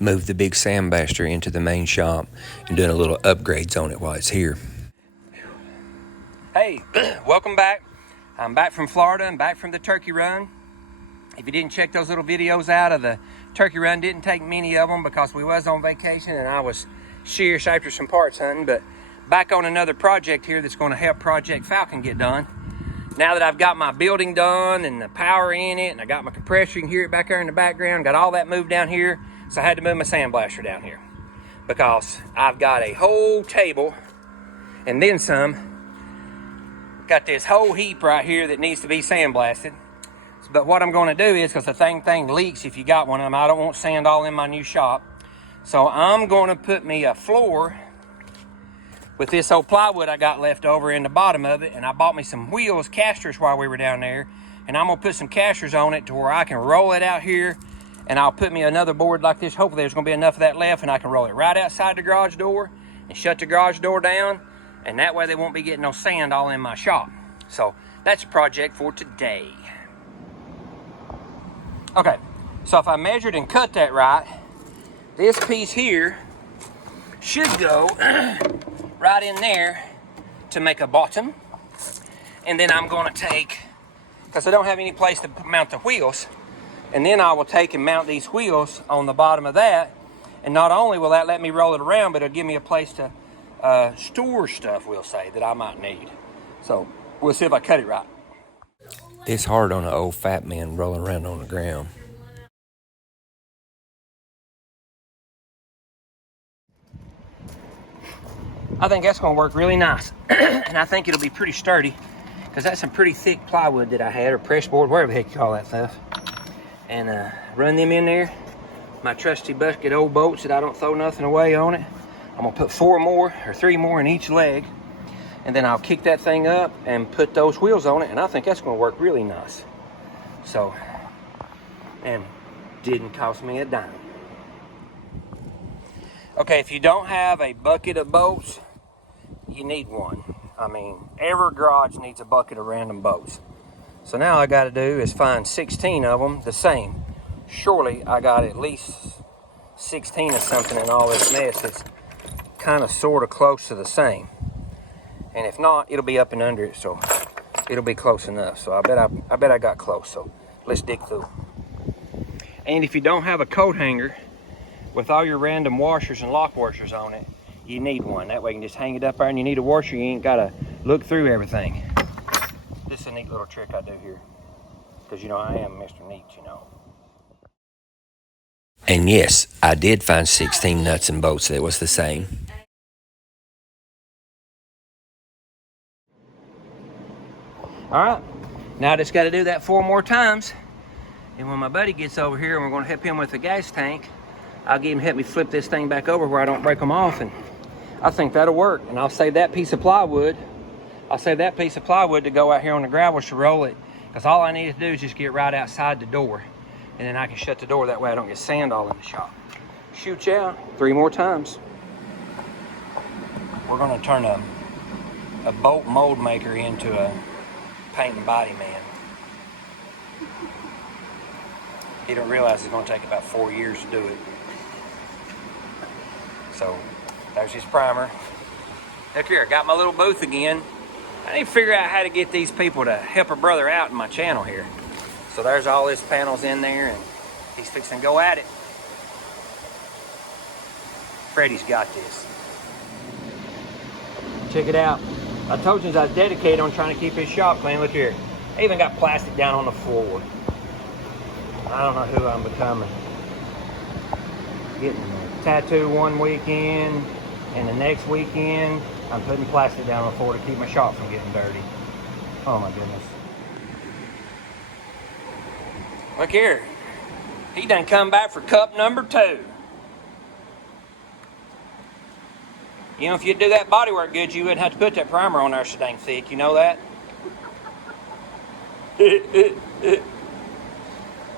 moved the big sandblaster into the main shop and doing a little upgrades on it while it's here. Hey, welcome back. I'm back from Florida and back from the turkey run. If you didn't check those little videos out of the turkey run, didn't take many of them because we was on vacation and I was serious after some parts hunting, but back on another project here that's going to help Project Falcon get done. Now that I've got my building done and the power in it and I got my compressor, you can hear it back there in the background, got all that moved down here, so I had to move my sandblaster down here because I've got a whole table and then some. Got this whole heap right here that needs to be sandblasted. But what I'm going to do is, because the thing leaks if you got one of them, I don't want sand all in my new shop. So I'm going to put me a floor with this old plywood I got left over in the bottom of it. And I bought me some wheels, casters while we were down there. And I'm going to put some casters on it to where I can roll it out here. And I'll put me another board like this. Hopefully there's going to be enough of that left and I can roll it right outside the garage door and shut the garage door down. And that way they won't be getting no sand all in my shop. So that's a project for today. Okay, so if I measured and cut that right, this piece here should go right in there to make a bottom. And then I'm gonna take, because I don't have any place to mount the wheels, and then I will take and mount these wheels on the bottom of that. And not only will that let me roll it around, but it'll give me a place to store stuff, we'll say, that I might need. So we'll see if I cut it right. It's hard on an old fat man rolling around on the ground. I think that's going to work really nice. And I think it'll be pretty sturdy because that's some pretty thick plywood that I had, or press board, whatever the heck you call that stuff. And run them in there. My trusty bucket old bolts that I don't throw nothing away on it. I'm going to put 4 more or 3 more in each leg. And then I'll kick that thing up and put those wheels on it. And I think that's going to work really nice. So, and didn't cost me a dime. Okay, if you don't have a bucket of bolts, you need one. I mean, every garage needs a bucket of random bolts. So now all I got to do is find 16 of them the same. Surely I got at least 16 of something in all this mess that's kind of sort of close to the same. And if not, it'll be up and under it, so it'll be close enough. So I bet I got close. So let's dig through. And if you don't have a coat hanger with all your random washers and lock washers on it, you need one. That way you can just hang it up there, and you need a washer. You ain't got to look through everything. This is a neat little trick I do here, because, you know, I am Mr. Neat, you know. And yes, I did find 16 nuts and bolts that was the same. All right, now I just got to do that 4 more times. And when my buddy gets over here and we're going to help him with the gas tank, I'll get him to help me flip this thing back over where I don't break them off. And I think that'll work. And I'll save that piece of plywood. I'll save that piece of plywood to go out here on the gravel to roll it. Because all I need to do is just get right outside the door. And then I can shut the door. That way I don't get sand all in the shop. Shoot you out 3 more times. We're going to turn a bolt mold maker into a paint and body man. He don't realize it's going to take about 4 years to do it. So there's his primer. Look here, I got my little booth again. I need to figure out how to get these people to help a brother out in my channel here. So there's all his panels in there, and he's fixing to go at it. Freddie's got this. Check it out. I told you I was dedicated on trying to keep his shop clean. Look here. I even got plastic down on the floor. I don't know who I'm becoming. Getting a tattoo one weekend, and the next weekend, I'm putting plastic down on the floor to keep my shop from getting dirty. Oh my goodness. Look here. He done come back for cup number 2. You know, if you'd do that bodywork good, you wouldn't have to put that primer on there so dang thick. You know that?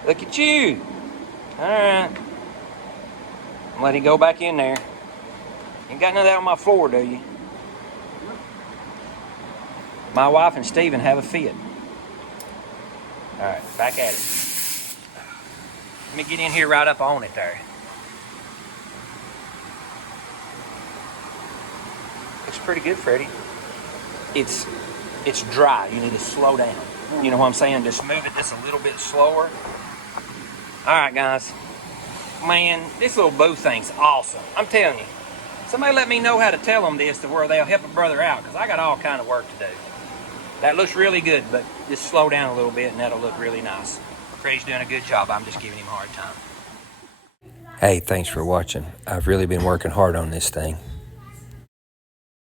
Look at you. All right. Let him go back in there. You ain't got none of that on my floor, do you? My wife and Steven have a fit. All right, back at it. Let me get in here right up on it there. Looks pretty good, Freddie. It's dry. You need to slow down. You know what I'm saying? Just move it just a little bit slower. All right, guys. Man, this little boo thing's awesome. I'm telling you. Somebody let me know how to tell them this to where they'll help a brother out, because I got all kind of work to do. That looks really good, but just slow down a little bit and that'll look really nice. Freddie's doing a good job. I'm just giving him a hard time. Hey, thanks for watching. I've really been working hard on this thing.